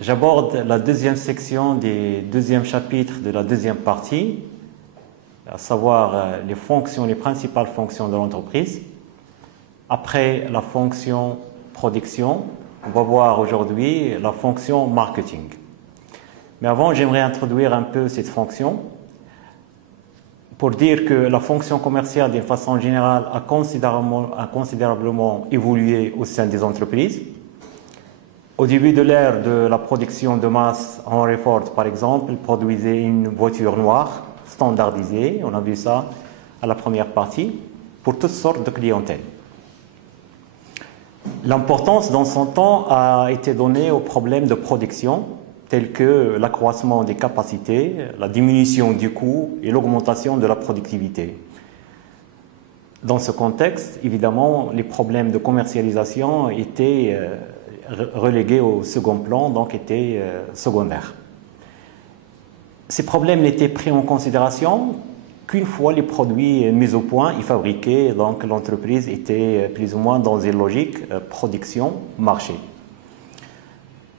J'aborde la deuxième section du deuxième chapitre de la deuxième partie, à savoir les principales fonctions de l'entreprise. Après la fonction production, on va voir aujourd'hui la fonction marketing. Mais avant, j'aimerais introduire un peu cette fonction pour dire que la fonction commerciale, d'une façon générale, a considérablement évolué au sein des entreprises. Au début de l'ère de la production de masse, Henry Ford, par exemple, produisait une voiture noire standardisée, on a vu ça à la première partie, pour toutes sortes de clientèles. L'importance dans son temps a été donnée aux problèmes de production, tels que l'accroissement des capacités, la diminution du coût et l'augmentation de la productivité. Dans ce contexte, évidemment, les problèmes de commercialisation étaient relégués au second plan, donc étaient secondaires. Ces problèmes n'étaient pris en considération qu'une fois les produits mis au point et fabriqués, donc l'entreprise était plus ou moins dans une logique production-marché.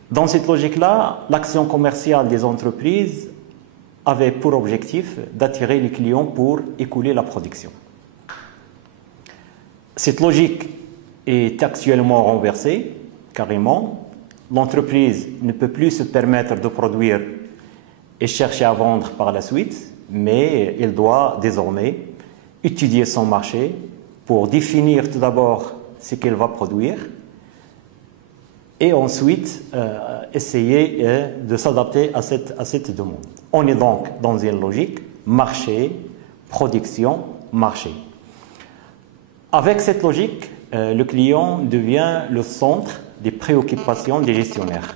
Dans cette logique-là, l'action commerciale des entreprises avait pour objectif d'attirer les clients pour écouler la production. Cette logique est actuellement renversée, carrément. L'entreprise ne peut plus se permettre de produire et chercher à vendre par la suite, mais elle doit désormais étudier son marché pour définir tout d'abord ce qu'elle va produire et ensuite essayer de s'adapter à cette demande. On est donc dans une logique marché, production, marché. Avec cette logique, le client devient le centre des préoccupations des gestionnaires.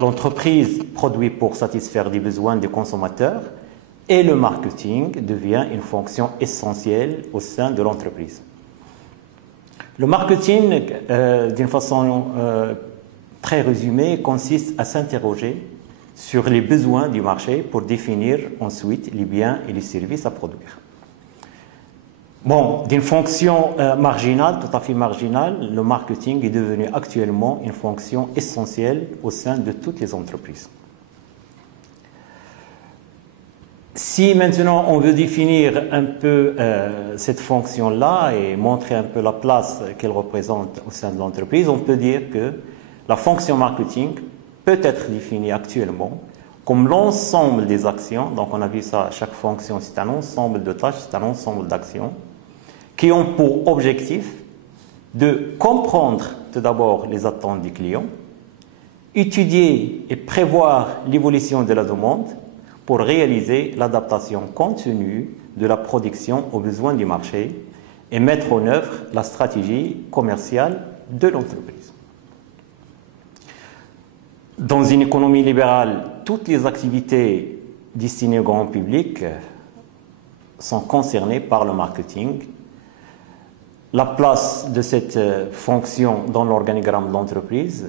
L'entreprise produit pour satisfaire les besoins des consommateurs et le marketing devient une fonction essentielle au sein de l'entreprise. Le marketing, d'une façon très résumée, consiste à s'interroger sur les besoins du marché pour définir ensuite les biens et les services à produire. Bon, d'une fonction marginale, tout à fait marginale, le marketing est devenu actuellement une fonction essentielle au sein de toutes les entreprises. Si maintenant on veut définir un peu cette fonction-là et montrer un peu la place qu'elle représente au sein de l'entreprise, on peut dire que la fonction marketing peut être définie actuellement comme l'ensemble des actions. Donc on a vu ça, chaque fonction c'est un ensemble de tâches, c'est un ensemble d'actions qui ont pour objectif de comprendre tout d'abord les attentes des clients, étudier et prévoir l'évolution de la demande pour réaliser l'adaptation contenue de la production aux besoins du marché et mettre en œuvre la stratégie commerciale de l'entreprise. Dans une économie libérale, toutes les activités destinées au grand public sont concernées par le marketing. La place de cette fonction dans l'organigramme de l'entreprise,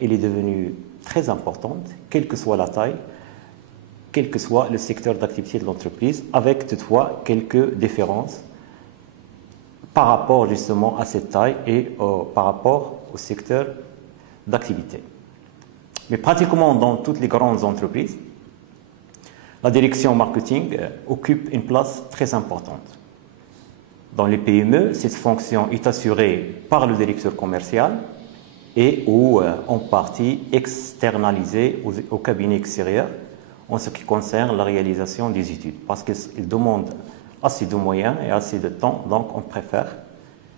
elle est devenue très importante, quelle que soit la taille, quel que soit le secteur d'activité de l'entreprise, avec toutefois quelques différences par rapport justement à cette taille et par rapport au secteur d'activité. Mais pratiquement dans toutes les grandes entreprises, la direction marketing occupe une place très importante. Dans les PME, cette fonction est assurée par le directeur commercial et ou en partie externalisée au cabinet extérieur en ce qui concerne la réalisation des études. Parce qu'il demande assez de moyens et assez de temps, donc on préfère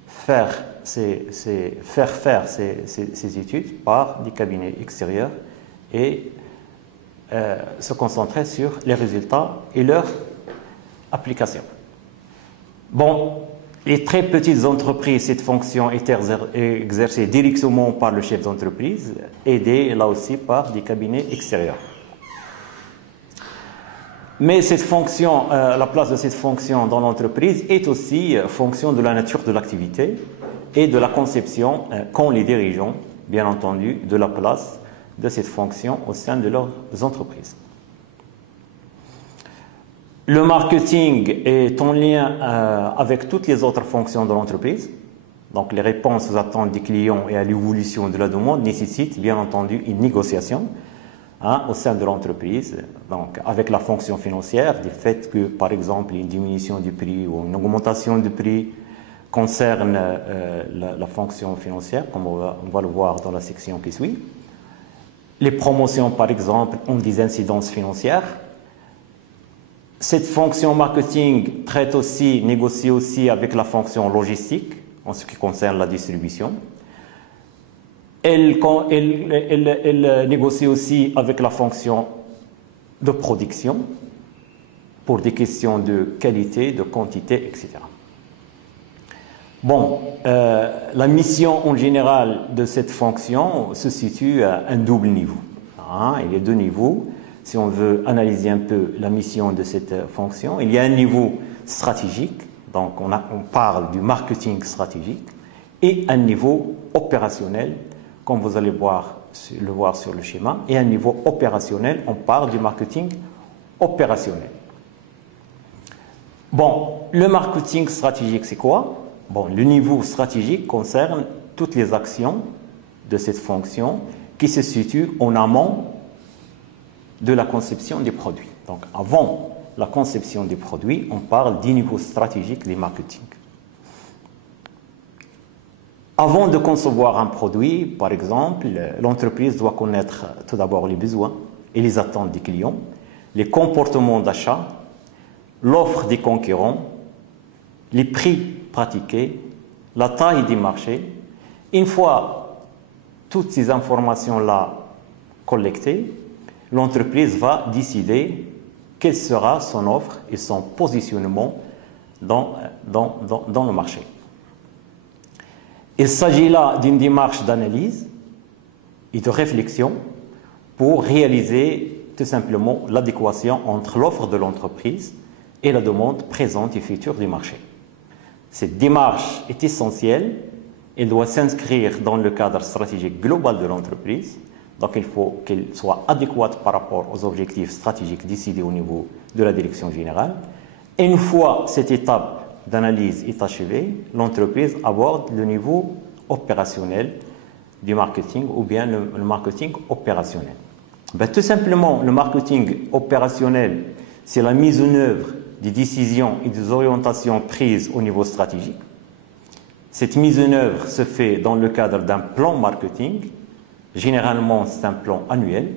faire faire ces études par des cabinets extérieurs et se concentrer sur les résultats et leur application. Bon, les très petites entreprises, cette fonction est exercée directement par le chef d'entreprise, aidé là aussi par des cabinets extérieurs. Mais cette fonction, la place de cette fonction dans l'entreprise est aussi fonction de la nature de l'activité et de la conception qu'ont les dirigeants, bien entendu, de la place de cette fonction au sein de leurs entreprises. Le marketing est en lien avec toutes les autres fonctions de l'entreprise. Donc les réponses aux attentes des clients et à l'évolution de la demande nécessitent bien entendu une négociation au sein de l'entreprise, donc avec la fonction financière, du fait que par exemple une diminution du prix ou une augmentation du prix concerne la fonction financière, comme on va le voir dans la section qui suit. Les promotions par exemple ont des incidences financières. Cette fonction marketing traite aussi, négocie aussi avec la fonction logistique en ce qui concerne la distribution. Elle négocie aussi avec la fonction de production pour des questions de qualité, de quantité, etc. Bon, la mission en général de cette fonction se situe à un double niveau. Il y a deux niveaux. Si on veut analyser un peu la mission de cette fonction, il y a un niveau stratégique, donc on parle du marketing stratégique, et un niveau opérationnel, comme vous allez le voir sur le schéma, et un niveau opérationnel, on parle du marketing opérationnel. Bon, le marketing stratégique, c'est quoi? Bon, le niveau stratégique concerne toutes les actions de cette fonction qui se situent en amont de la conception des produits. Donc, avant la conception des produits, on parle du niveau stratégique du marketing. Avant de concevoir un produit, par exemple, l'entreprise doit connaître tout d'abord les besoins et les attentes des clients, les comportements d'achat, l'offre des concurrents, les prix pratiqués, la taille des marchés. Une fois toutes ces informations-là collectées, l'entreprise va décider quelle sera son offre et son positionnement dans le marché. Il s'agit là d'une démarche d'analyse et de réflexion pour réaliser tout simplement l'adéquation entre l'offre de l'entreprise et la demande présente et future du marché. Cette démarche est essentielle, elle doit s'inscrire dans le cadre stratégique global de l'entreprise, donc il faut qu'elle soit adéquate par rapport aux objectifs stratégiques décidés au niveau de la direction générale. Et une fois cette étape d'analyse est achevée, l'entreprise aborde le niveau opérationnel du marketing ou bien le marketing opérationnel. Tout simplement, le marketing opérationnel, c'est la mise en œuvre des décisions et des orientations prises au niveau stratégique. Cette mise en œuvre se fait dans le cadre d'un plan marketing. Généralement, c'est un plan annuel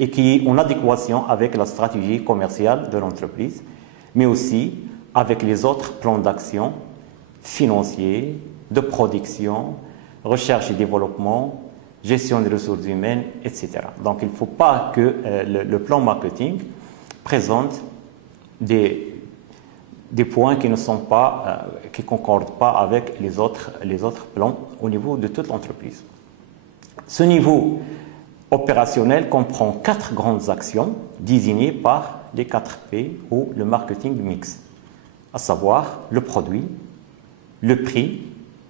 et qui est en adéquation avec la stratégie commerciale de l'entreprise, mais aussi avec les autres plans d'action financiers, de production, recherche et développement, gestion des ressources humaines, etc. Donc, il ne faut pas que le plan marketing présente des points qui ne sont pas, qui concordent pas avec les autres plans au niveau de toute l'entreprise. Ce niveau opérationnel comprend 4 grandes actions désignées par les 4 P ou le marketing mix, à savoir le produit, le prix,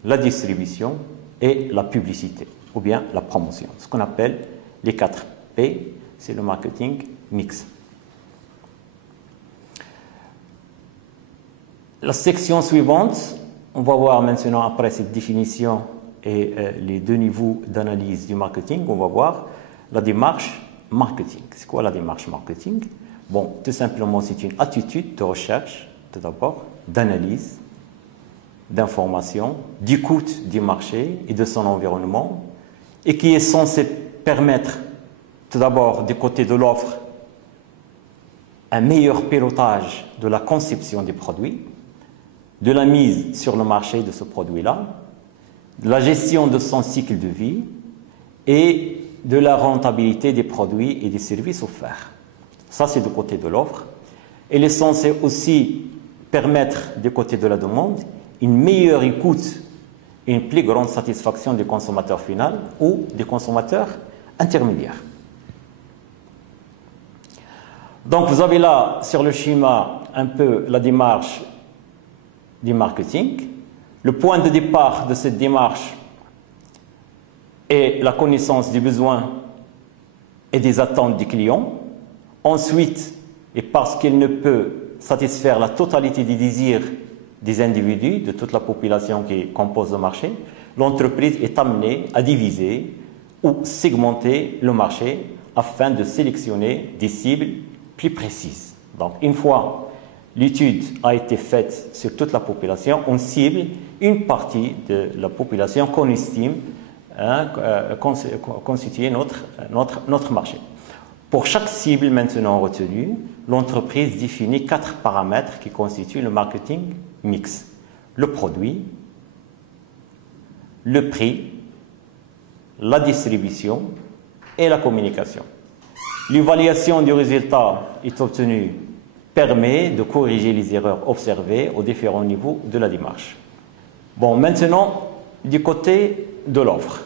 la distribution et la publicité, ou bien la promotion. Ce qu'on appelle les 4 P, c'est le marketing mix. La section suivante, on va voir maintenant après cette définition et les 2 niveaux d'analyse du marketing, on va voir la démarche marketing. C'est quoi la démarche marketing? Bon, tout simplement, c'est une attitude de recherche, tout d'abord, d'analyse, d'information, d'écoute du marché et de son environnement, et qui est censé permettre, tout d'abord, du côté de l'offre, un meilleur pilotage de la conception des produits, de la mise sur le marché de ce produit-là, de la gestion de son cycle de vie et de la rentabilité des produits et des services offerts. Ça, c'est du côté de l'offre. Elle est censée aussi permettre, du côté de la demande, une meilleure écoute et une plus grande satisfaction du consommateur final ou des consommateurs intermédiaires. Donc, vous avez là, sur le schéma, un peu la démarche du marketing. Le point de départ de cette démarche est la connaissance des besoins et des attentes du client. Ensuite, et parce qu'il ne peut satisfaire la totalité des désirs des individus, de toute la population qui compose le marché, l'entreprise est amenée à diviser ou segmenter le marché afin de sélectionner des cibles plus précises. Donc, une fois l'étude a été faite sur toute la population, on cible une partie de la population qu'on estime constituer notre marché. Pour chaque cible maintenant retenue, l'entreprise définit 4 paramètres qui constituent le marketing mix. Le produit, le prix, la distribution et la communication. L'évaluation du résultat est obtenue permet de corriger les erreurs observées aux différents niveaux de la démarche. Bon, maintenant, du côté de l'offre.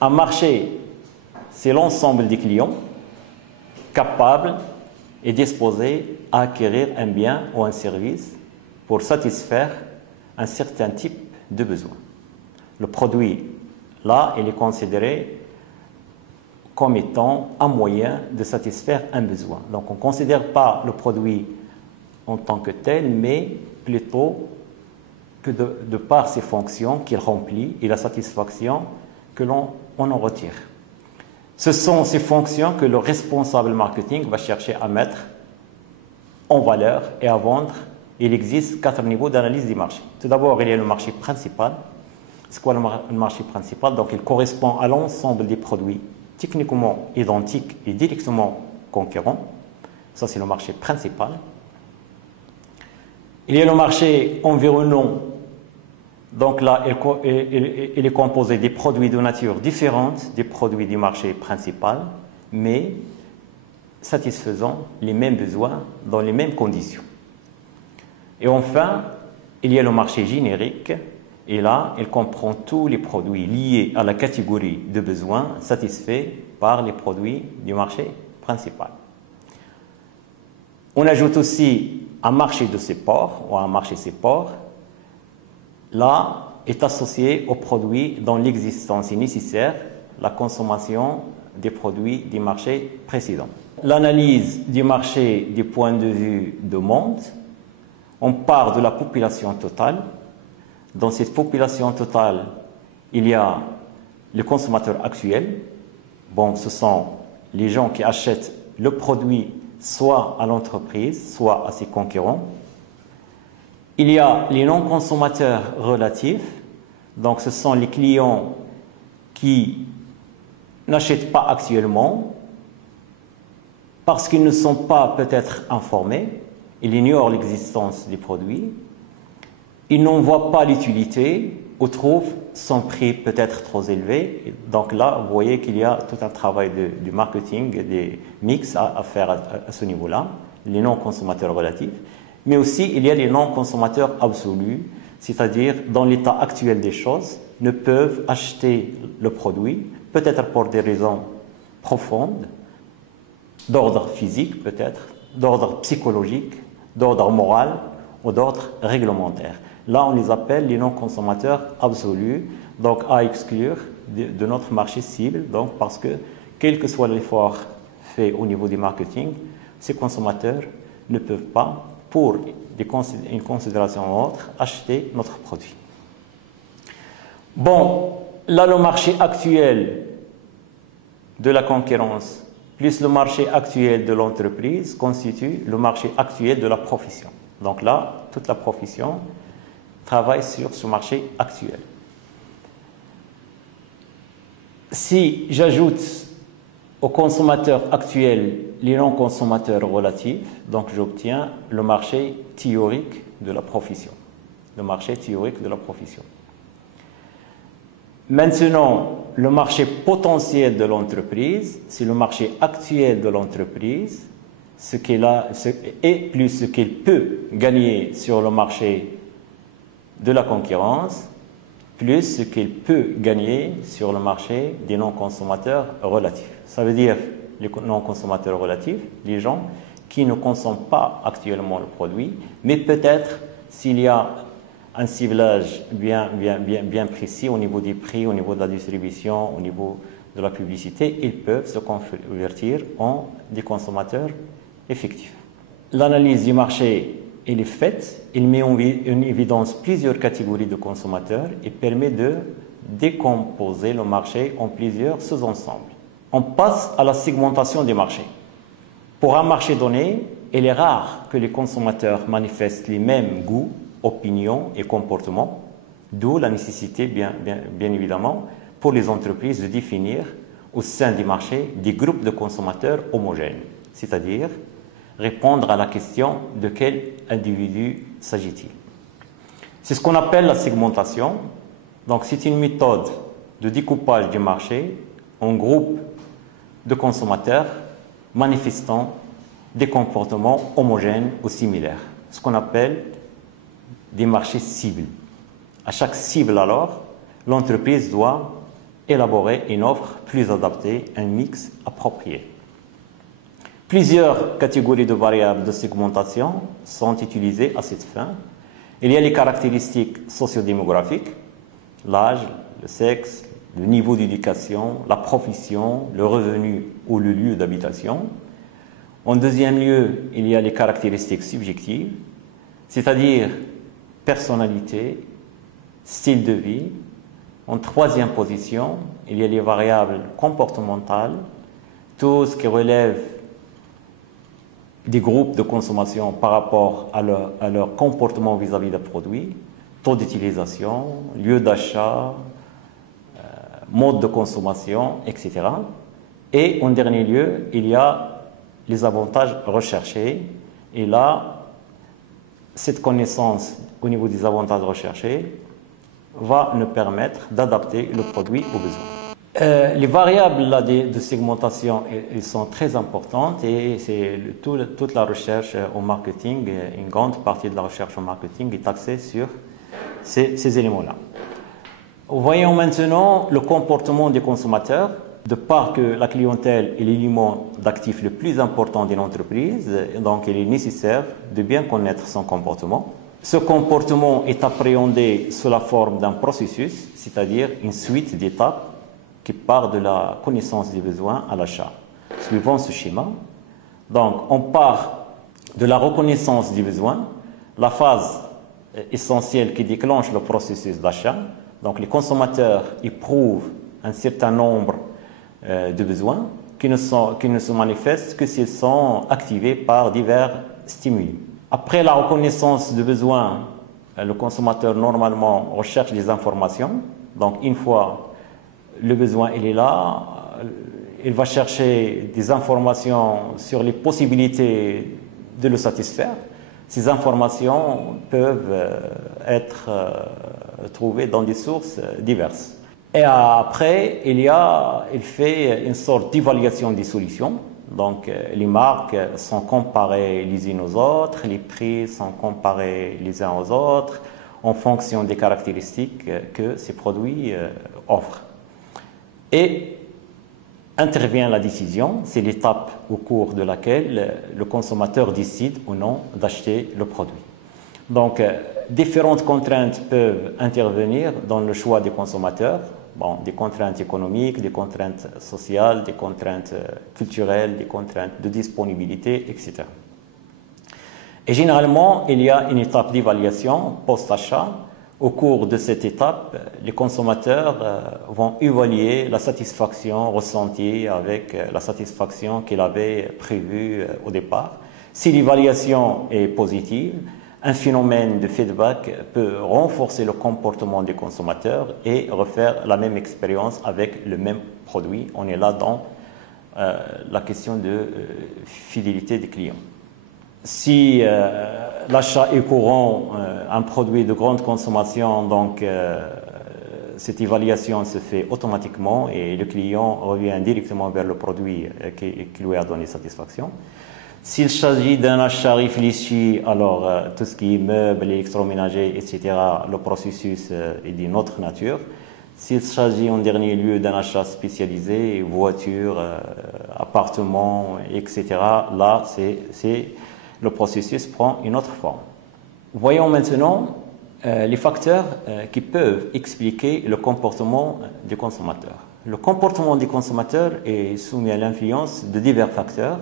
Un marché, c'est l'ensemble des clients capables et disposés à acquérir un bien ou un service pour satisfaire un certain type de besoin. Le produit, là, il est considéré comme étant un moyen de satisfaire un besoin. Donc, on ne considère pas le produit en tant que tel, mais plutôt que de par ses fonctions qu'il remplit et la satisfaction que l'on en retire. Ce sont ces fonctions que le responsable marketing va chercher à mettre en valeur et à vendre. Il existe 4 niveaux d'analyse du marché. Tout d'abord, il y a le marché principal. C'est quoi le marché principal? Donc, il correspond à l'ensemble des produits techniquement identiques et directement concurrents. Ça, c'est le marché principal. Il y a le marché environnant. Donc là, il est composé des produits de nature différente des produits du marché principal, mais satisfaisant les mêmes besoins dans les mêmes conditions. Et enfin, il y a le marché générique. Et là, il comprend tous les produits liés à la catégorie de besoins satisfaits par les produits du marché principal. On ajoute aussi un marché de support ou un marché support. Là, est associé aux produits dont l'existence est nécessaire, la consommation des produits du marché précédent. L'analyse du marché du point de vue demande, on part de la population totale. Dans cette population totale, il y a les consommateurs actuels. Bon, ce sont les gens qui achètent le produit soit à l'entreprise, soit à ses concurrents. Il y a les non-consommateurs relatifs. Donc, ce sont les clients qui n'achètent pas actuellement parce qu'ils ne sont pas peut-être informés. Ils ignorent l'existence des produits. Ils n'en voient pas l'utilité ou trouvent son prix peut-être trop élevé. Donc là, vous voyez qu'il y a tout un travail du marketing, des mix à faire à ce niveau-là, les non-consommateurs relatifs. Mais aussi, il y a les non-consommateurs absolus, c'est-à-dire dans l'état actuel des choses, ne peuvent acheter le produit, peut-être pour des raisons profondes, d'ordre physique peut-être, d'ordre psychologique, d'ordre moral ou d'ordre réglementaire. Là, on les appelle les non-consommateurs absolus, donc à exclure de notre marché cible, donc parce que quel que soit l'effort fait au niveau du marketing, ces consommateurs ne peuvent pas, pour une considération ou autre, acheter notre produit. Bon, là, le marché actuel de la concurrence plus le marché actuel de l'entreprise constitue le marché actuel de la profession. Donc là, toute la profession travaille sur ce marché actuel. Si j'ajoute aux consommateurs actuels les non-consommateurs relatifs, donc j'obtiens le marché théorique de la profession. Le marché théorique de la profession. Maintenant, le marché potentiel de l'entreprise, c'est le marché actuel de l'entreprise, ce qu'elle a, et plus ce qu'elle peut gagner sur le marché de la concurrence, plus ce qu'elle peut gagner sur le marché des non-consommateurs relatifs. Ça veut dire les non-consommateurs relatifs, les gens qui ne consomment pas actuellement le produit, mais peut-être s'il y a un ciblage bien précis au niveau des prix, au niveau de la distribution, au niveau de la publicité, ils peuvent se convertir en des consommateurs effectifs. L'analyse du marché elle est faite, elle met en évidence plusieurs catégories de consommateurs et permet de décomposer le marché en plusieurs sous-ensembles. On passe à la segmentation des marchés. Pour un marché donné, il est rare que les consommateurs manifestent les mêmes goûts, opinions et comportements, d'où la nécessité, bien évidemment, pour les entreprises de définir au sein des marchés des groupes de consommateurs homogènes, c'est-à-dire répondre à la question de quel individu s'agit-il. C'est ce qu'on appelle la segmentation. Donc, c'est une méthode de découpage du marché en groupes de consommateurs manifestant des comportements homogènes ou similaires, ce qu'on appelle des marchés cibles. À chaque cible, alors, l'entreprise doit élaborer une offre plus adaptée, un mix approprié. Plusieurs catégories de variables de segmentation sont utilisées à cette fin. Il y a les caractéristiques sociodémographiques, l'âge, le sexe, le niveau d'éducation, la profession, le revenu ou le lieu d'habitation. En deuxième lieu, il y a les caractéristiques subjectives, c'est-à-dire personnalité, style de vie. En troisième position, il y a les variables comportementales, tout ce qui relève des groupes de consommation par rapport à leur comportement vis-à-vis des produits, taux d'utilisation, lieu d'achat, mode de consommation, etc. Et en dernier lieu, il y a les avantages recherchés. Et là, cette connaissance au niveau des avantages recherchés va nous permettre d'adapter le produit aux besoins. Les variables là, de segmentation elles sont très importantes et c'est toute la recherche au marketing, une grande partie de la recherche au marketing est axée sur ces éléments-là. Voyons maintenant le comportement des consommateurs. De part que la clientèle est l'élément d'actif le plus important d'une entreprise, donc il est nécessaire de bien connaître son comportement. Ce comportement est appréhendé sous la forme d'un processus, c'est-à-dire une suite d'étapes qui part de la connaissance des besoins à l'achat. Suivant ce schéma, donc on part de la reconnaissance des besoins, la phase essentielle qui déclenche le processus d'achat. Donc les consommateurs éprouvent un certain nombre de besoins qui ne se manifestent que s'ils sont activés par divers stimuli. Après la reconnaissance de besoins, le consommateur normalement recherche des informations. Donc une fois le besoin il est là, il va chercher des informations sur les possibilités de le satisfaire. Ces informations peuvent être trouvées dans des sources diverses. Et après, il fait une sorte d'évaluation des solutions. Donc, les marques sont comparées les unes aux autres, les prix sont comparés les uns aux autres en fonction des caractéristiques que ces produits offrent. Et intervient la décision, c'est l'étape au cours de laquelle le consommateur décide ou non d'acheter le produit. Donc, différentes contraintes peuvent intervenir dans le choix des consommateurs. Bon, des contraintes économiques, des contraintes sociales, des contraintes culturelles, des contraintes de disponibilité, etc. Et généralement, il y a une étape d'évaluation post-achat. Au cours de cette étape, les consommateurs vont évaluer la satisfaction ressentie avec la satisfaction qu'ils avaient prévue au départ. Si l'évaluation est positive, un phénomène de feedback peut renforcer le comportement des consommateurs et refaire la même expérience avec le même produit. On est là dans la question de fidélité des clients. Si l'achat est courant, un produit de grande consommation, donc cette évaluation se fait automatiquement et le client revient directement vers le produit qui lui a donné satisfaction. S'il s'agit d'un achat réfléchi, alors tout ce qui est meubles, électroménagers, etc., le processus est d'une autre nature. S'il s'agit en dernier lieu d'un achat spécialisé, voiture, appartement, etc., là, le processus prend une autre forme. Voyons maintenant les facteurs qui peuvent expliquer le comportement des consommateurs. Le comportement des consommateurs est soumis à l'influence de divers facteurs.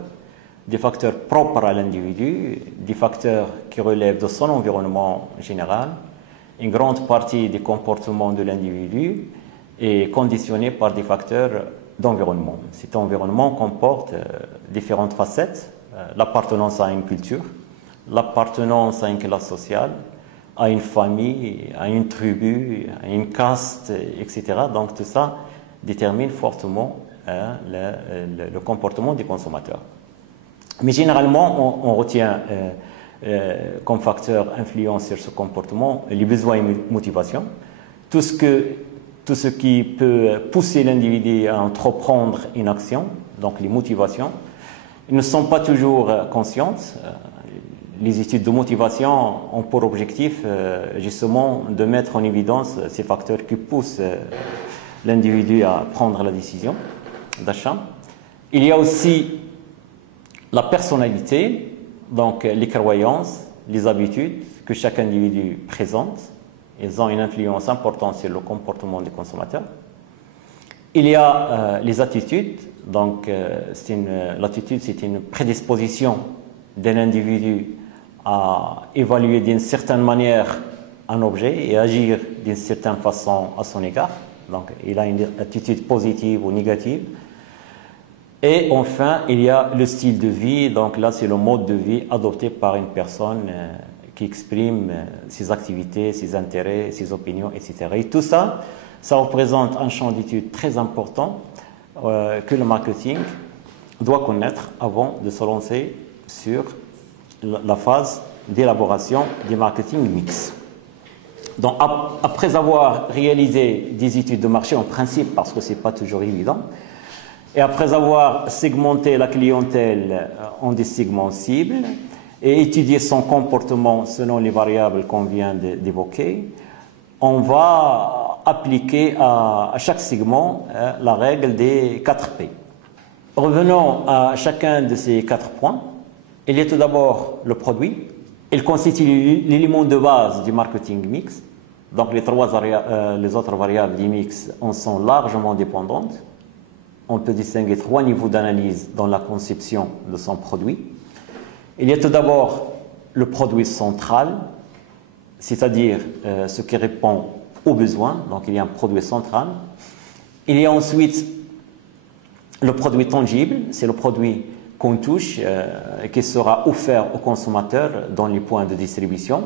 des facteurs propres à l'individu, des facteurs qui relèvent de son environnement général. Une grande partie des comportements de l'individu est conditionnée par des facteurs d'environnement. Cet environnement comporte différentes facettes, l'appartenance à une culture, l'appartenance à une classe sociale, à une famille, à une tribu, à une caste, etc. Donc tout ça détermine fortement le comportement des consommateurs. Mais généralement, on retient comme facteur influent sur ce comportement les besoins et motivations. Tout ce qui peut pousser l'individu à entreprendre une action, donc les motivations, ils ne sont pas toujours conscientes. Les études de motivation ont pour objectif justement de mettre en évidence ces facteurs qui poussent l'individu à prendre la décision d'achat. Il y a aussi la personnalité, donc les croyances, les habitudes que chaque individu présente. Ils ont une influence importante sur le comportement des consommateurs. Il y a les attitudes, donc l'attitude c'est une prédisposition d'un individu à évaluer d'une certaine manière un objet et agir d'une certaine façon à son égard. Donc il a une attitude positive ou négative. Et enfin, il y a le style de vie. Donc là, c'est le mode de vie adopté par une personne qui exprime ses activités, ses intérêts, ses opinions, etc. Et tout ça, ça représente un champ d'études très important que le marketing doit connaître avant de se lancer sur la phase d'élaboration du marketing mix. Donc, après avoir réalisé des études de marché en principe, parce que ce n'est pas toujours évident, et après avoir segmenté la clientèle en des segments cibles et étudié son comportement selon les variables qu'on vient d'évoquer, on va appliquer à chaque segment la règle des 4 P. Revenons à chacun de ces 4 points. Il y a tout d'abord le produit. Il constitue l'élément de base du marketing mix. Donc les autres variables du mix en sont largement dépendantes. On peut distinguer 3 niveaux d'analyse dans la conception de son produit. Il y a tout d'abord le produit central, c'est-à-dire ce qui répond aux besoins. Donc il y a un produit central. Il y a ensuite le produit tangible, c'est le produit qu'on touche, qui sera offert aux consommateurs dans les points de distribution.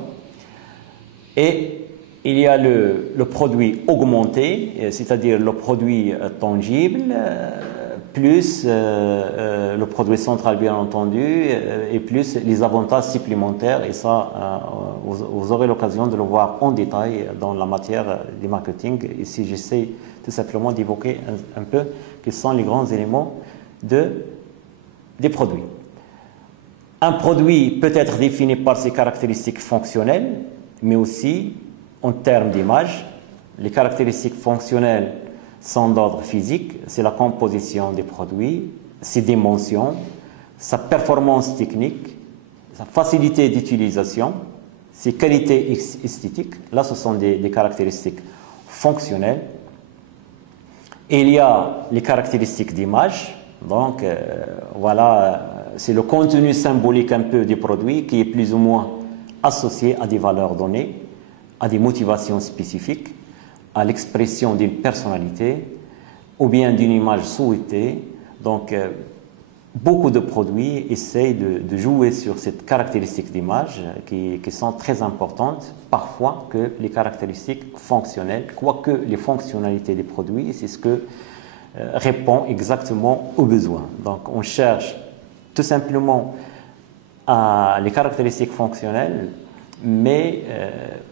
Et il y a le produit augmenté, c'est-à-dire le produit tangible, plus le produit central bien entendu, et plus les avantages supplémentaires. Et ça, vous aurez l'occasion de le voir en détail dans la matière du marketing. Ici, j'essaie tout simplement d'évoquer un peu quels sont les grands éléments des produits. Un produit peut être défini par ses caractéristiques fonctionnelles, mais aussi en termes d'image. Les caractéristiques fonctionnelles sont d'ordre physique, c'est la composition des produits, ses dimensions, sa performance technique, sa facilité d'utilisation, ses qualités esthétiques. Là, ce sont des caractéristiques fonctionnelles. Et il y a les caractéristiques d'image. Donc, voilà, c'est le contenu symbolique un peu du produit qui est plus ou moins associé à des valeurs données, à des motivations spécifiques, à l'expression d'une personnalité ou bien d'une image souhaitée. Donc, beaucoup de produits essayent de jouer sur cette caractéristique d'image qui sont très importantes, parfois que les caractéristiques fonctionnelles, quoique les fonctionnalités des produits, c'est ce que répond exactement aux besoins. Donc, on cherche tout simplement à les caractéristiques fonctionnelles, mais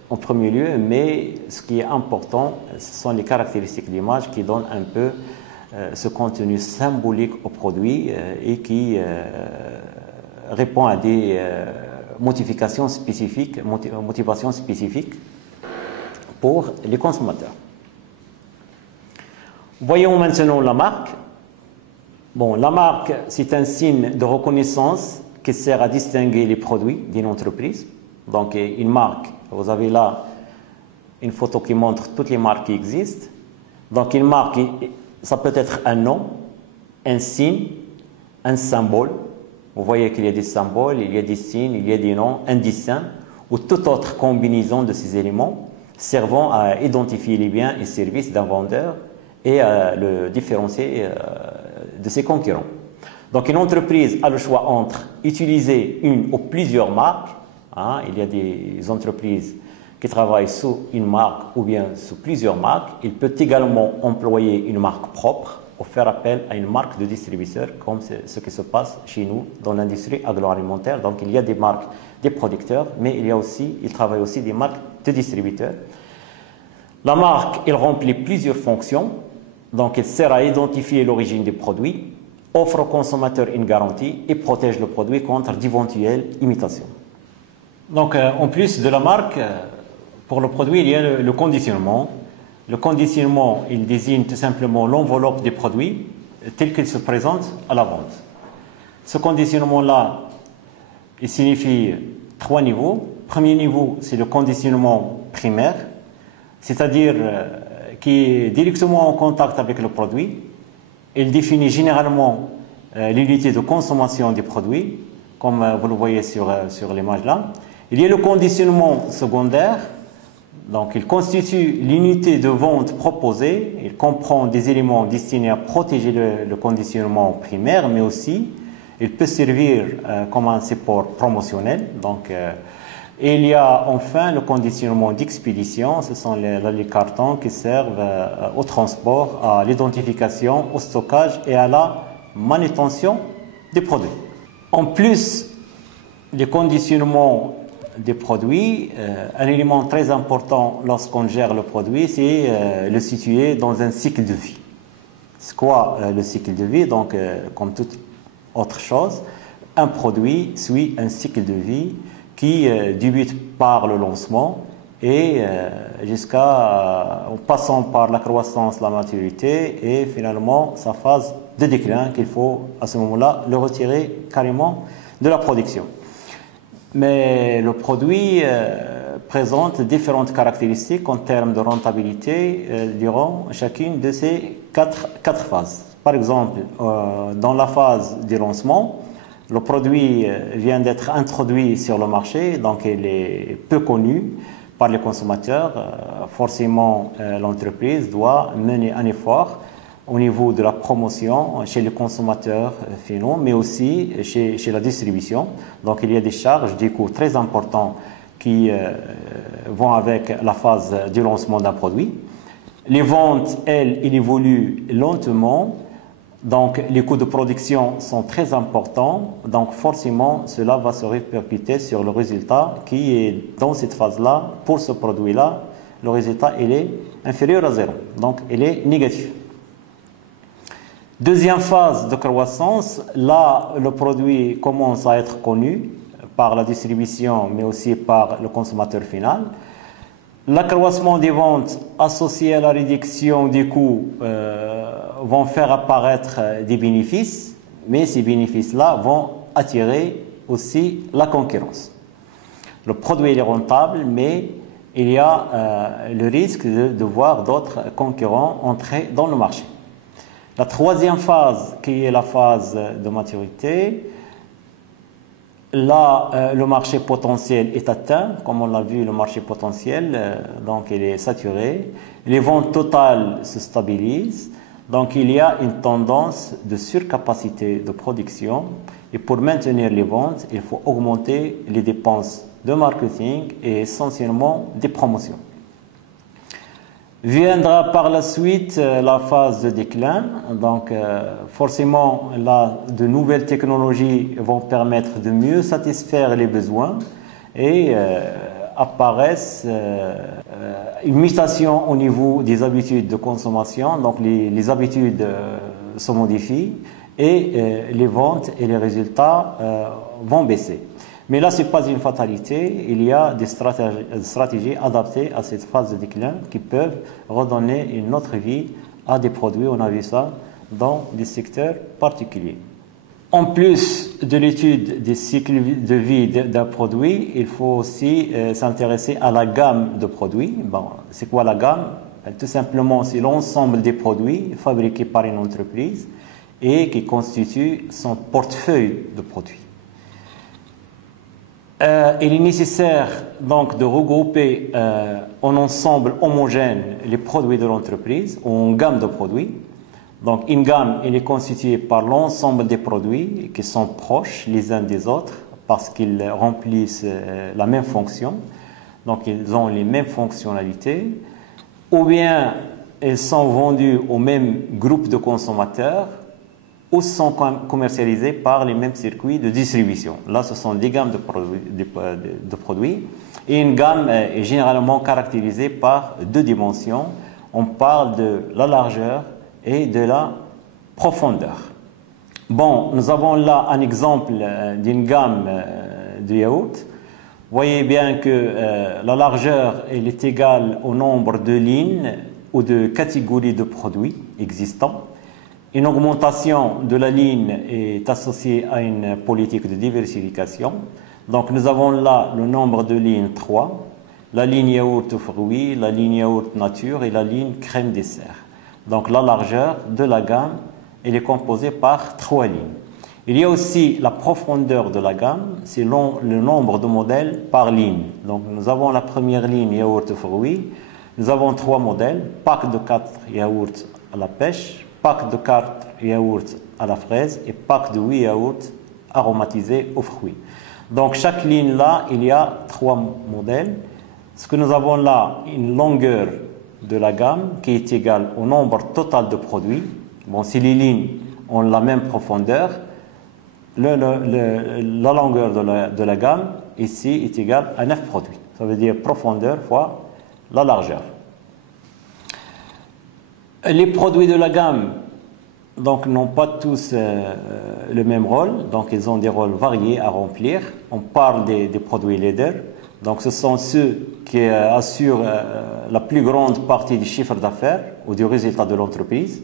en premier lieu, mais ce qui est important, ce sont les caractéristiques d'image qui donnent un peu ce contenu symbolique au produit et qui répond à des motivations spécifiques pour les consommateurs. Voyons maintenant la marque. Bon, la marque, c'est un signe de reconnaissance qui sert à distinguer les produits d'une entreprise. Donc, une marque, vous avez là une photo qui montre toutes les marques qui existent. Donc, une marque, ça peut être un nom, un signe, un symbole, Vous voyez qu'il y a des symboles, il y a des signes, il y a des noms indistincts ou toute autre combinaison de ces éléments servant à identifier les biens et services d'un vendeur et à le différencier de ses concurrents. Donc une entreprise a le choix entre utiliser une ou plusieurs marques. Il y a des entreprises qui travaillent sous une marque ou bien sous plusieurs marques. Il peut également employer une marque propre ou faire appel à une marque de distributeur, comme ce qui se passe chez nous dans l'industrie agroalimentaire. Donc il y a des marques des producteurs, mais il travaille aussi des marques de distributeurs. La marque, elle remplit plusieurs fonctions. Donc elle sert à identifier l'origine des produits, offre au consommateur une garantie et protège le produit contre d'éventuelles imitations. Donc en plus de la marque, pour le produit, il y a le conditionnement. Le conditionnement, il désigne tout simplement l'enveloppe des produits tel qu'il se présente à la vente. Ce conditionnement-là, il signifie 3 niveaux. Premier niveau, c'est le conditionnement primaire, c'est-à-dire qui est directement en contact avec le produit. Il définit généralement l'unité de consommation du produit, comme vous le voyez sur l'image là. Il y a le conditionnement secondaire. Donc, il constitue l'unité de vente proposée. Il comprend des éléments destinés à protéger le conditionnement primaire, mais aussi, il peut servir comme un support promotionnel. Donc, et il y a enfin le conditionnement d'expédition. Ce sont les cartons qui servent au transport, à l'identification, au stockage et à la manutention des produits. En plus des conditionnements des produits, un élément très important lorsqu'on gère le produit, c'est le situer dans un cycle de vie. C'est quoi le cycle de vie? Donc, comme toute autre chose, un produit suit un cycle de vie qui débute par le lancement et en passant par la croissance, la maturité et finalement sa phase de déclin qu'il faut à ce moment-là le retirer carrément de la production. Mais le produit présente différentes caractéristiques en termes de rentabilité durant chacune de ces quatre phases. Par exemple, dans la phase du lancement, le produit vient d'être introduit sur le marché, donc il est peu connu par les consommateurs. Forcément, l'entreprise doit mener un effort au niveau de la promotion chez les consommateurs finaux, mais aussi chez la distribution. Donc il y a des charges, des coûts très importants qui vont avec la phase du lancement d'un produit. Les ventes, elles, évoluent lentement, donc les coûts de production sont très importants, donc forcément cela va se répercuter sur le résultat qui est dans cette phase-là. Pour ce produit-là, le résultat il est inférieur à 0, donc il est négatif. Deuxième phase de croissance, là le produit commence à être connu par la distribution mais aussi par le consommateur final. L'accroissement des ventes associé à la réduction des coûts vont faire apparaître des bénéfices, mais ces bénéfices-là vont attirer aussi la concurrence. Le produit est rentable, mais il y a le risque de voir d'autres concurrents entrer dans le marché. La troisième phase, qui est la phase de maturité, là, le marché potentiel est atteint. Comme on l'a vu, le marché potentiel, donc il est saturé. Les ventes totales se stabilisent. Donc, il y a une tendance de surcapacité de production. Et pour maintenir les ventes, il faut augmenter les dépenses de marketing et essentiellement des promotions. Viendra par la suite la phase de déclin. Donc, forcément, là, de nouvelles technologies vont permettre de mieux satisfaire les besoins et apparaissent une mutation au niveau des habitudes de consommation. Donc, les habitudes se modifient et les ventes et les résultats vont baisser. Mais là, ce n'est pas une fatalité. Il y a des stratégies adaptées à cette phase de déclin qui peuvent redonner une autre vie à des produits. On a vu ça dans des secteurs particuliers. En plus de l'étude des cycles de vie d'un produit, il faut aussi s'intéresser à la gamme de produits. Bon, c'est quoi la gamme? Tout simplement, c'est l'ensemble des produits fabriqués par une entreprise et qui constituent son portefeuille de produits. Il est nécessaire donc de regrouper en ensemble homogène les produits de l'entreprise ou en gamme de produits. Donc une gamme, elle est constituée par l'ensemble des produits qui sont proches les uns des autres parce qu'ils remplissent la même fonction. Donc ils ont les mêmes fonctionnalités. Ou bien ils sont vendus au même groupe de consommateurs ou sont commercialisés par les mêmes circuits de distribution. Là, ce sont des gammes de produits. Et une gamme est généralement caractérisée par deux dimensions. On parle de la largeur et de la profondeur. Bon, nous avons là un exemple d'une gamme de yaourts. Vous voyez bien que la largeur elle est égale au nombre de lignes ou de catégories de produits existants. Une augmentation de la ligne est associée à une politique de diversification. Donc nous avons là le nombre de lignes 3, la ligne yaourt aux fruits, la ligne yaourt nature et la ligne crème dessert. Donc la largeur de la gamme elle est composée par 3 lignes. Il y a aussi la profondeur de la gamme, c'est le nombre de modèles par ligne. Donc nous avons la première ligne yaourt aux fruits, nous avons 3 modèles, pack de 4 yaourts à la pêche, pack de 4 yaourts à la fraise et pack de 8 yaourts aromatisés aux fruits. Donc chaque ligne là, il y a 3 modèles. Ce que nous avons là, une longueur de la gamme qui est égale au nombre total de produits. Bon, si les lignes ont la même profondeur, la longueur de la gamme ici est égale à 9 produits. Ça veut dire profondeur fois la largeur. Les produits de la gamme donc n'ont pas tous le même rôle, donc ils ont des rôles variés à remplir. On parle des produits leaders, donc ce sont ceux qui assurent la plus grande partie du chiffre d'affaires ou du résultat de l'entreprise.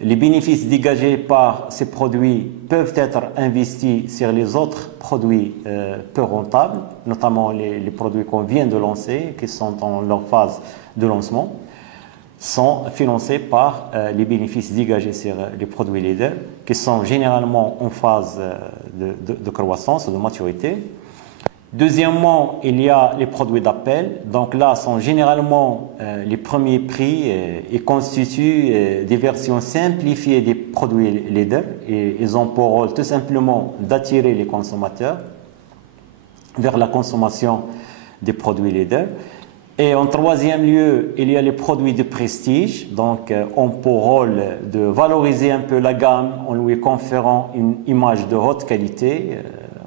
Les bénéfices dégagés par ces produits peuvent être investis sur les autres produits peu rentables, notamment les produits qu'on vient de lancer, qui sont en leur phase de lancement, sont financés par les bénéfices dégagés sur les produits leaders, qui sont généralement en phase de croissance ou de maturité. Deuxièmement, il y a les produits d'appel. Donc là, sont généralement les premiers prix et constituent des versions simplifiées des produits leaders. Et ils ont pour rôle tout simplement d'attirer les consommateurs vers la consommation des produits leaders. Et en troisième lieu, il y a les produits de prestige. Donc, ont pour rôle de valoriser un peu la gamme en lui conférant une image de haute qualité.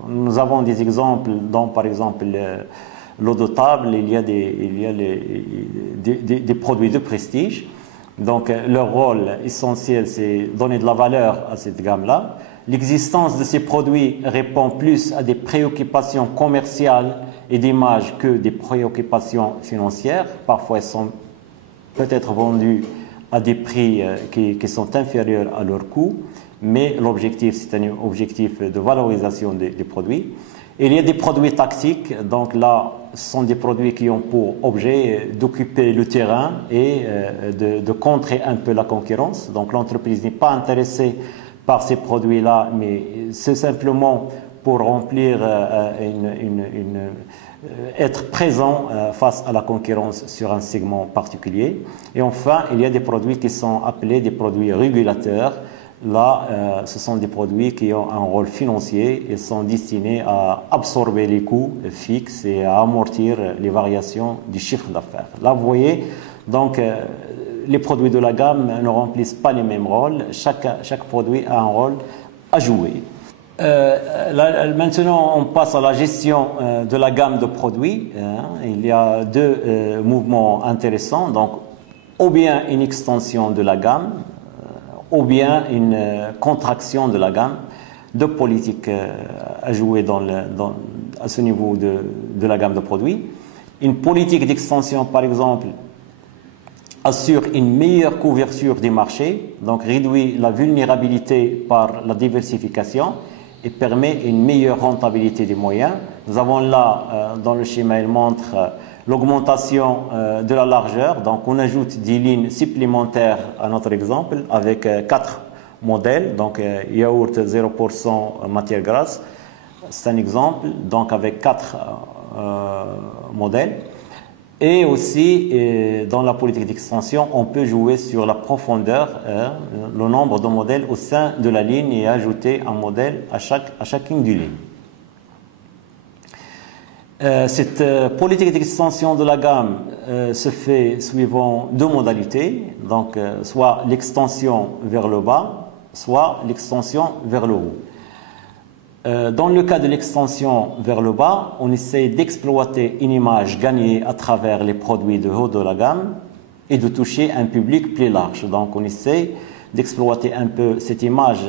Nous avons des exemples dans, par exemple, l'eau de table, il y a des produits de prestige. Donc, leur rôle essentiel, c'est donner de la valeur à cette gamme-là. L'existence de ces produits répond plus à des préoccupations commerciales et d'image que des préoccupations financières. Parfois, elles sont peut-être vendues à des prix qui sont inférieurs à leur coût. Mais l'objectif, c'est un objectif de valorisation des produits. Et il y a des produits tactiques, donc là, ce sont des produits qui ont pour objet d'occuper le terrain et de contrer un peu la concurrence. Donc l'entreprise n'est pas intéressée par ces produits-là, mais c'est simplement pour remplir, être présent face à la concurrence sur un segment particulier. Et enfin, il y a des produits qui sont appelés des produits régulateurs. Là, ce sont des produits qui ont un rôle financier et sont destinés à absorber les coûts fixes et à amortir les variations du chiffre d'affaires. Là, vous voyez, donc, les produits de la gamme ne remplissent pas les mêmes rôles. Chaque produit a un rôle à jouer. Là, maintenant, on passe à la gestion de la gamme de produits. Il y a deux mouvements intéressants. Donc, ou bien une extension de la gamme, ou bien une contraction de la gamme, de politique à jouer à ce niveau de la gamme de produits. Une politique d'extension, par exemple, assure une meilleure couverture des marchés, donc réduit la vulnérabilité par la diversification et permet une meilleure rentabilité des moyens. Nous avons là, dans le schéma, il montre l'augmentation de la largeur. Donc, on ajoute des lignes supplémentaires à notre exemple avec 4 modèles. Donc, yaourt 0% matière grasse, c'est un exemple, donc avec 4 modèles. Et aussi, dans la politique d'extension, on peut jouer sur la profondeur, le nombre de modèles au sein de la ligne et ajouter un modèle à chacune des lignes. Cette politique d'extension de la gamme se fait suivant 2 modalités, donc soit l'extension vers le bas, soit l'extension vers le haut. Dans le cas de l'extension vers le bas, on essaie d'exploiter une image gagnée à travers les produits de haut de la gamme et de toucher un public plus large. Donc on essaie d'exploiter un peu cette image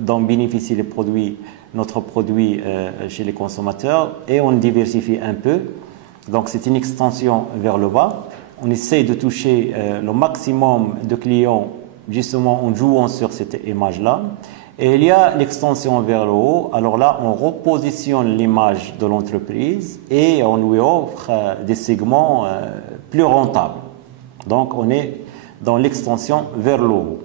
dont bénéficient les produits, notre produit chez les consommateurs, et on diversifie un peu. Donc c'est une extension vers le bas. On essaie de toucher le maximum de clients justement en jouant sur cette image-là. Et il y a l'extension vers le haut. Alors là, on repositionne l'image de l'entreprise et on lui offre des segments plus rentables. Donc, on est dans l'extension vers le haut.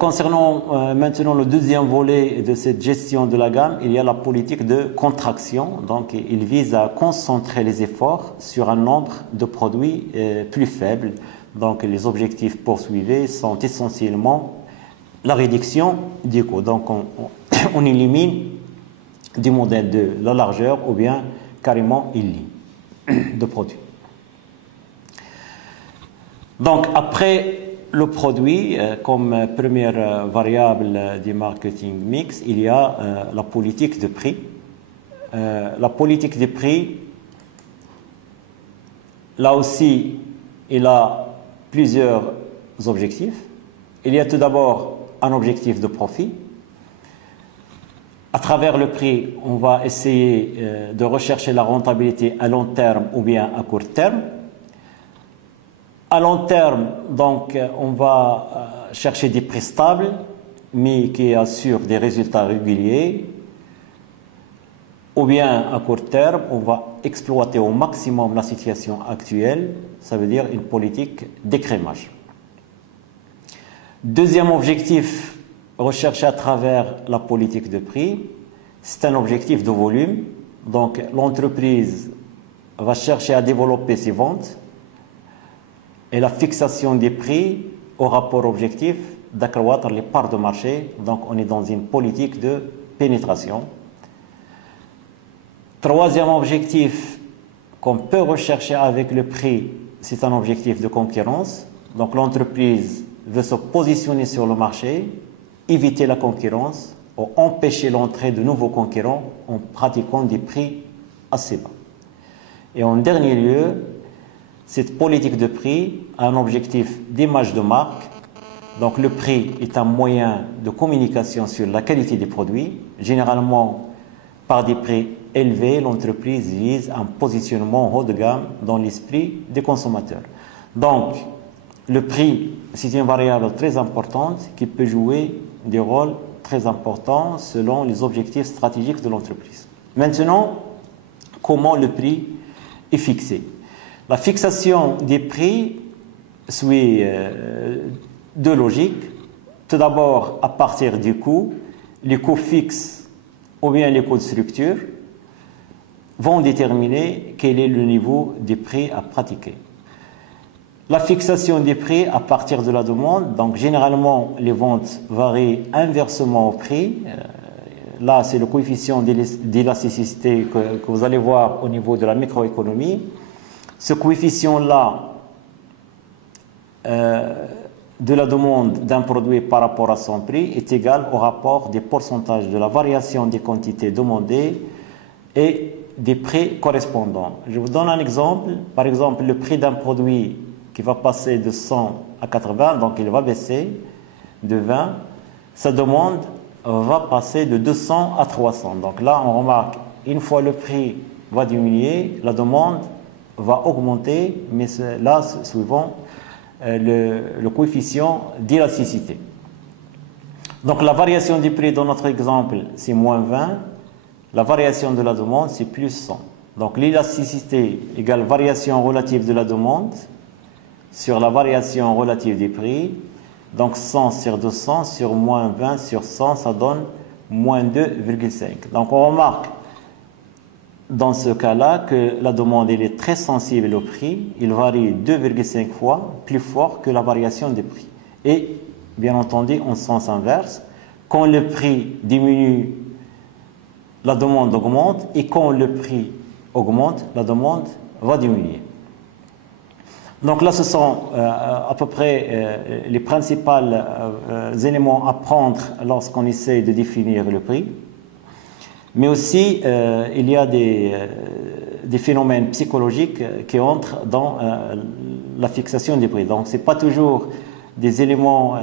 Concernant maintenant le deuxième volet de cette gestion de la gamme, il y a la politique de contraction. Donc, il vise à concentrer les efforts sur un nombre de produits plus faibles. Donc, les objectifs poursuivis sont essentiellement la réduction des coûts. Donc, on élimine du modèle de la largeur ou bien carrément une ligne de produit. Donc, après le produit, comme première variable du marketing mix, il y a la politique de prix. La politique de prix, là aussi, il a plusieurs objectifs. Il y a tout d'abord un objectif de profit. À travers le prix, on va essayer de rechercher la rentabilité à long terme ou bien à court terme. À long terme, donc, on va chercher des prix stables, mais qui assurent des résultats réguliers. Ou bien à court terme, on va exploiter au maximum la situation actuelle, ça veut dire une politique d'écrémage. Deuxième objectif recherché à travers la politique de prix, c'est un objectif de volume. Donc l'entreprise va chercher à développer ses ventes et la fixation des prix au rapport objectif d'accroître les parts de marché. Donc on est dans une politique de pénétration. Troisième objectif qu'on peut rechercher avec le prix, c'est un objectif de concurrence. Donc l'entreprise veut se positionner sur le marché, éviter la concurrence ou empêcher l'entrée de nouveaux concurrents en pratiquant des prix assez bas. Et en dernier lieu, cette politique de prix a un objectif d'image de marque. Donc le prix est un moyen de communication sur la qualité des produits. Généralement, par des prix élevés, l'entreprise vise un positionnement haut de gamme dans l'esprit des consommateurs. Donc, le prix, c'est une variable très importante qui peut jouer des rôles très importants selon les objectifs stratégiques de l'entreprise. Maintenant, comment le prix est fixé? La fixation des prix suit 2 logiques. Tout d'abord, à partir du coût, les coûts fixes ou bien les coûts de structure vont déterminer quel est le niveau des prix à pratiquer. La fixation des prix à partir de la demande, donc généralement les ventes varient inversement au prix. Là, c'est le coefficient d'élasticité que vous allez voir au niveau de la microéconomie. Ce coefficient-là de la demande d'un produit par rapport à son prix est égal au rapport des pourcentages de la variation des quantités demandées et des prix correspondants. Je vous donne un exemple. Par exemple, le prix d'un produit qui va passer de 100 à 80, donc il va baisser de 20. Sa demande va passer de 200 à 300. Donc là, on remarque, une fois le prix va diminuer, la demande va augmenter, mais là, suivant le coefficient d'élasticité. Donc la variation du prix dans notre exemple, c'est moins 20. La variation de la demande, c'est plus 100. Donc l'élasticité égale variation relative de la demande sur la variation relative des prix. Donc 100 sur 200 sur moins 20 sur 100, ça donne moins 2,5. Donc on remarque dans ce cas-là que la demande elle est très sensible au prix, il varie 2,5 fois plus fort que la variation des prix. Et bien entendu en sens inverse, quand le prix diminue, la demande augmente, et quand le prix augmente, la demande va diminuer. Donc là, ce sont à peu près les principaux éléments à prendre lorsqu'on essaie de définir le prix. Mais aussi, il y a des phénomènes psychologiques qui entrent dans la fixation des prix. Donc, ce n'est pas toujours des éléments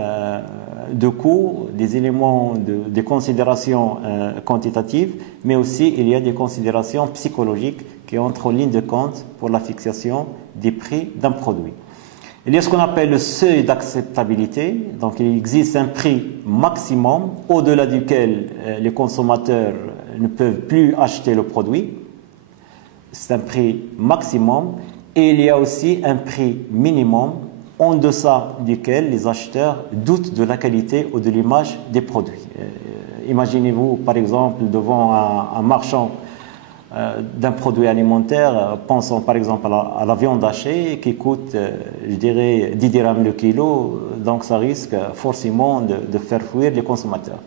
de coût, des éléments de considération quantitative, mais aussi il y a des considérations psychologiques qui entrent en ligne de compte pour la fixation des prix d'un produit. Il y a ce qu'on appelle le seuil d'acceptabilité. Donc il existe un prix maximum au-delà duquel les consommateurs ne peuvent plus acheter le produit. C'est un prix maximum. Et il y a aussi un prix minimum en deçà duquel les acheteurs doutent de la qualité ou de l'image des produits. Imaginez-vous par exemple devant un marchand d'un produit alimentaire, pensons par exemple à la viande hachée qui coûte, je dirais, 10 dirhams le kilo, donc ça risque forcément de faire fuir les consommateurs.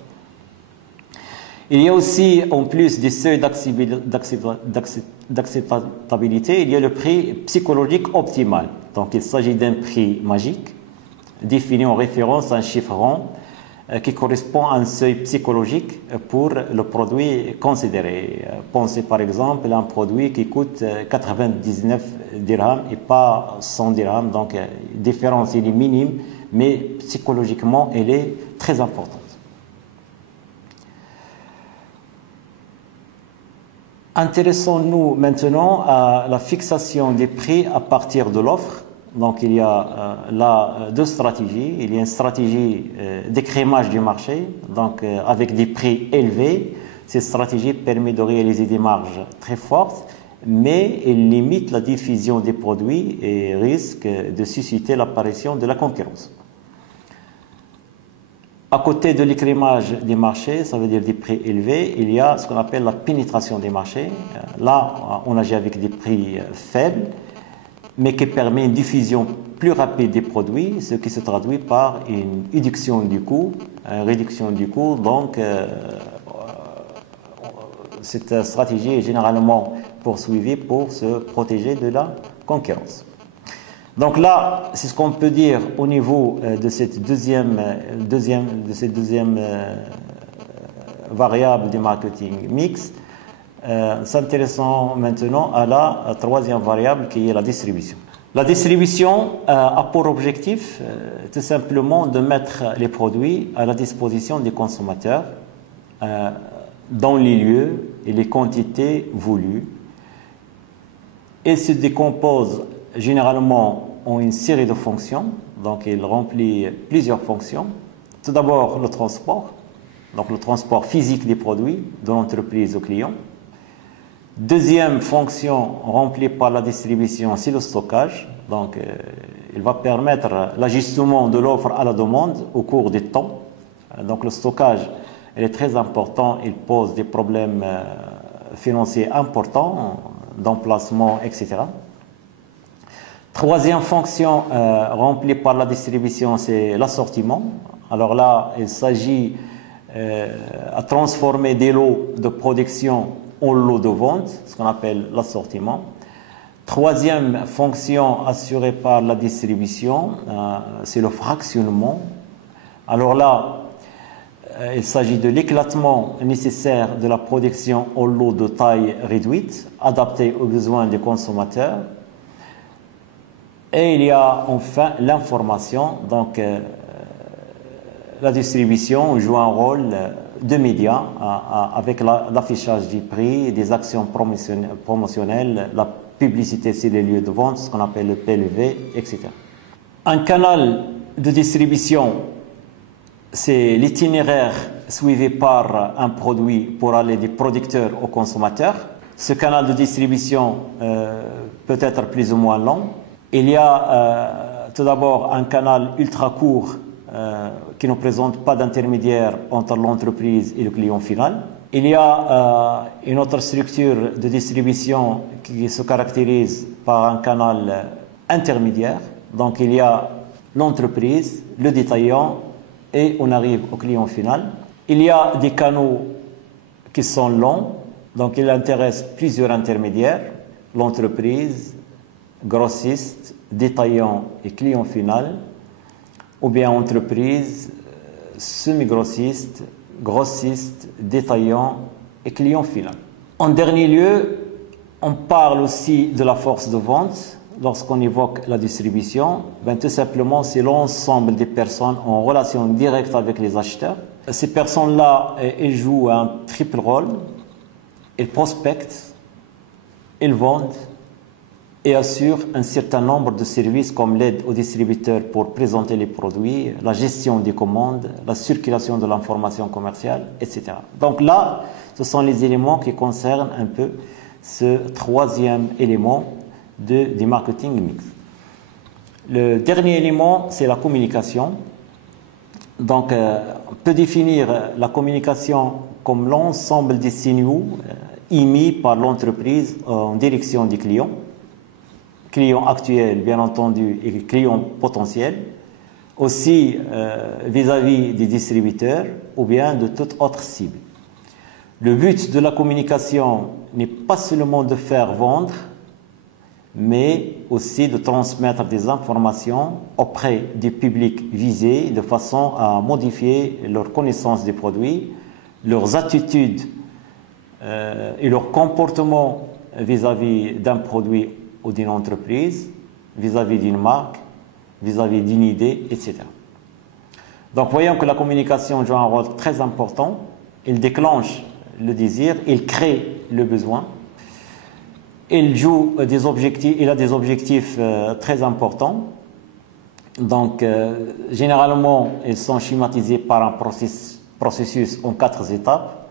Il y a aussi, en plus des seuils d'acceptabilité, il y a le prix psychologique optimal. Donc il s'agit d'un prix magique, défini en référence à un chiffre rond, qui correspond à un seuil psychologique pour le produit considéré. Pensez par exemple à un produit qui coûte 99 dirhams et pas 100 dirhams, donc la différence elle est minime, mais psychologiquement elle est très importante. Intéressons-nous maintenant à la fixation des prix à partir de l'offre. Donc il y a là deux stratégies. Il y a une stratégie d'écrémage du marché, donc avec des prix élevés. Cette stratégie permet de réaliser des marges très fortes, mais elle limite la diffusion des produits et risque de susciter l'apparition de la concurrence. À côté de l'écrémage des marchés, ça veut dire des prix élevés, il y a ce qu'on appelle la pénétration des marchés. Là, on agit avec des prix faibles, mais qui permet une diffusion plus rapide des produits, ce qui se traduit par une réduction du coût. Donc, cette stratégie est généralement poursuivie pour se protéger de la concurrence. Donc là, c'est ce qu'on peut dire au niveau de cette deuxième variable du marketing mix. S'intéressant maintenant à la troisième variable qui est la distribution. La distribution a pour objectif tout simplement de mettre les produits à la disposition des consommateurs dans les lieux et les quantités voulues. Elle se décompose généralement en une série de fonctions, donc il remplit plusieurs fonctions. Tout d'abord le transport, donc le transport physique des produits de l'entreprise au client. Deuxième fonction remplie par la distribution, c'est le stockage. Donc, il va permettre l'ajustement de l'offre à la demande au cours du temps. Donc, le stockage il est très important. Il pose des problèmes financiers importants, d'emplacement, etc. Troisième fonction remplie par la distribution, c'est l'assortiment. Alors là, il s'agit de transformer des lots de production en lot de vente, ce qu'on appelle l'assortiment. Troisième fonction assurée par la distribution, c'est le fractionnement. Alors là, il s'agit de l'éclatement nécessaire de la production en lot de taille réduite, adapté aux besoins des consommateurs. Et il y a enfin l'information. Donc, la distribution joue un rôle de médias avec l'affichage du prix, des actions promotionnelles, la publicité sur les lieux de vente, ce qu'on appelle le PLV, etc. Un canal de distribution, c'est l'itinéraire suivi par un produit pour aller des producteurs aux consommateurs. Ce canal de distribution peut être plus ou moins long. Il y a tout d'abord un canal ultra court qui ne présentent pas d'intermédiaire entre l'entreprise et le client final. Il y a une autre structure de distribution qui se caractérise par un canal intermédiaire. Donc il y a l'entreprise, le détaillant et on arrive au client final. Il y a des canaux qui sont longs, donc il intéresse plusieurs intermédiaires, l'entreprise, grossiste, détaillant et client final, ou bien entreprise, semi-grossiste, grossiste, détaillant et client final. En dernier lieu, on parle aussi de la force de vente. Lorsqu'on évoque la distribution, tout simplement, c'est l'ensemble des personnes en relation directe avec les acheteurs. Ces personnes-là, elles jouent un triple rôle. Elles prospectent, elles vendent et assurent un certain nombre de services comme l'aide aux distributeurs pour présenter les produits, la gestion des commandes, la circulation de l'information commerciale, etc. Donc là, ce sont les éléments qui concernent un peu ce troisième élément du marketing mix. Le dernier élément, c'est la communication. Donc, on peut définir la communication comme l'ensemble des signaux émis par l'entreprise en direction des clients actuels, bien entendu, et clients potentiels, aussi vis-à-vis des distributeurs ou bien de toute autre cible. Le but de la communication n'est pas seulement de faire vendre, mais aussi de transmettre des informations auprès du public visé de façon à modifier leur connaissance des produits, leurs attitudes et leur comportement vis-à-vis d'un produit ou d'une entreprise, vis-à-vis d'une marque, vis-à-vis d'une idée, etc. Donc voyons que la communication joue un rôle très important. Il déclenche le désir, il crée le besoin. Il a des objectifs très importants. Donc, généralement, ils sont schématisés par un processus en 4 étapes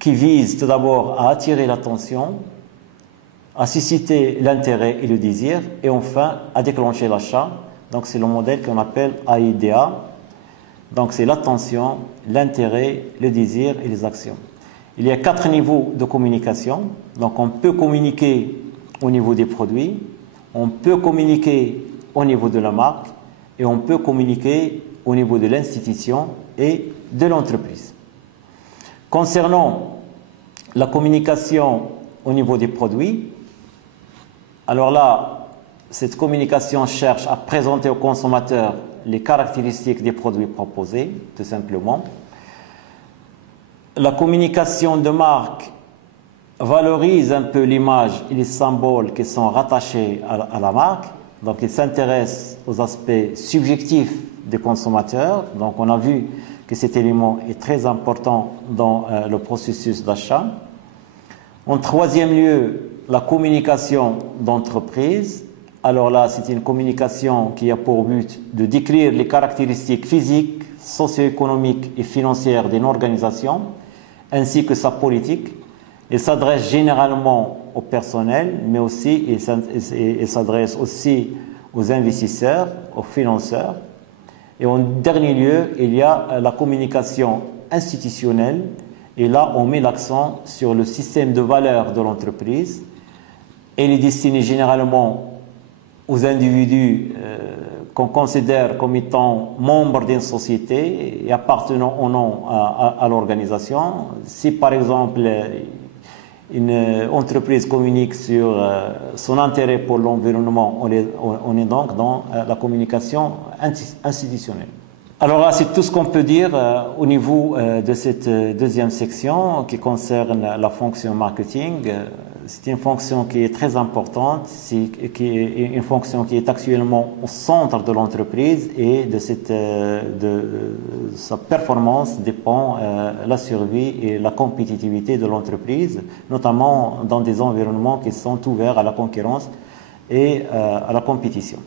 qui visent tout d'abord à attirer l'attention, à susciter l'intérêt et le désir, et enfin à déclencher l'achat. Donc, c'est le modèle qu'on appelle AIDA. Donc, c'est l'attention, l'intérêt, le désir et les actions. Il y a 4 niveaux de communication. Donc, on peut communiquer au niveau des produits, on peut communiquer au niveau de la marque et on peut communiquer au niveau de l'institution et de l'entreprise. Concernant la communication au niveau des produits, alors là, cette communication cherche à présenter aux consommateurs les caractéristiques des produits proposés, tout simplement. La communication de marque valorise un peu l'image et les symboles qui sont rattachés à la marque. Donc, il s'intéresse aux aspects subjectifs des consommateurs. Donc, on a vu que cet élément est très important dans le processus d'achat. En troisième lieu, la communication d'entreprise. Alors là, c'est une communication qui a pour but de décrire les caractéristiques physiques, socio-économiques et financières d'une organisation, ainsi que sa politique. Il s'adresse généralement au personnel, mais aussi il s'adresse aussi aux investisseurs, aux financeurs. Et en dernier lieu, il y a la communication institutionnelle. Et là, on met l'accent sur le système de valeurs de l'entreprise. Elle est destinée généralement aux individus qu'on considère comme étant membres d'une société et appartenant ou non à l'organisation. Si par exemple une entreprise communique sur son intérêt pour l'environnement, on est donc dans la communication institutionnelle. Alors là, c'est tout ce qu'on peut dire au niveau de cette deuxième section qui concerne la fonction marketing. C'est une fonction qui est très importante, qui est une fonction qui est actuellement au centre de l'entreprise et de sa performance dépend la survie et la compétitivité de l'entreprise, notamment dans des environnements qui sont ouverts à la concurrence et à la compétition.